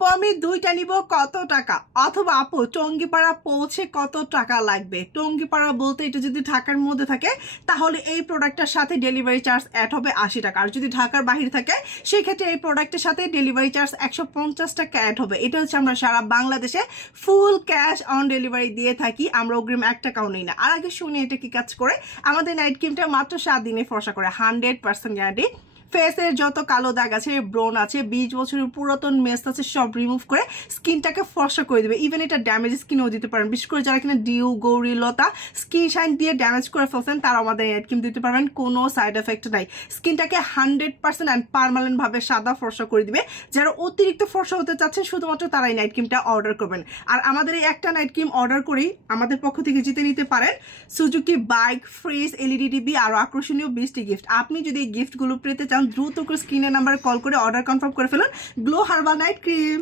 আমি দুইটা নিব কত টাকা, অথবা আপু টঙ্গিপাড়া পৌঁছে কত টাকা লাগবে? টঙ্গিপাড়া বলতে এটা যদি ঢাকার মধ্যে থাকে তাহলে এই প্রোডাক্টটার সাথে ডেলিভারি চার্জ অ্যাড হবে 80 টাকা, আর যদি ঢাকার বাহিরে থাকে সেক্ষেত্রে এই প্রোডাক্টের সাথে ডেলিভারি চার্জ 150 টাকা অ্যাড হবে। এটা হচ্ছে আমরা সারা বাংলাদেশে ফুল ক্যাশ অন ডেলিভারি দিয়ে থাকি, আমরা অগ্রিম 1 টাকাও নেই না। আর আগে শুনি এটা কি কাজ করে। আমাদের নাইট ক্রিমটা মাত্র 7 দিনে ফর্সা করে, 100% গ্যারান্টি। ফেসের যত কালো দাগ আছে, ব্রোন আছে, 20 বছরের পুরাতন মেস আছে, সব রিমুভ করে স্কিনটাকে ফর্সা করে দেবে। ইভেন এটা ড্যামেজ স্কিনও দিতে পারেন, বিশেষ করে যারা কিনা ডিউ, গৌরী, লতা স্কিন শাইন দিয়ে ড্যামেজ করে ফেলছেন তারা আমাদের নাইট ক্রিম দিতে পারবেন, কোনো সাইড এফেক্ট নাই। স্কিনটাকে 100% অ্যান্ড পার্মানেন্ট ভাবে সাদা ফর্সা করে দিবে। যারা অতিরিক্ত ফর্সা হতে চাচ্ছেন শুধুমাত্র তারাই নাইট ক্রিমটা অর্ডার করবেন। আর আমাদের এই একটা নাইট ক্রিম অর্ডার করেই আমাদের পক্ষ থেকে জিতে নিতে পারেন Suzuki bike, fridge, LED TV, আরও আকর্ষণীয় 20টি গিফট। আপনি যদি এই গিফটগুলো পেতে চান দ্রুত করে স্ক্রিনের নাম্বারে কল করে অর্ডার কনফার্ম করে ফেলুন গ্লো হার্বাল নাইট ক্রিম।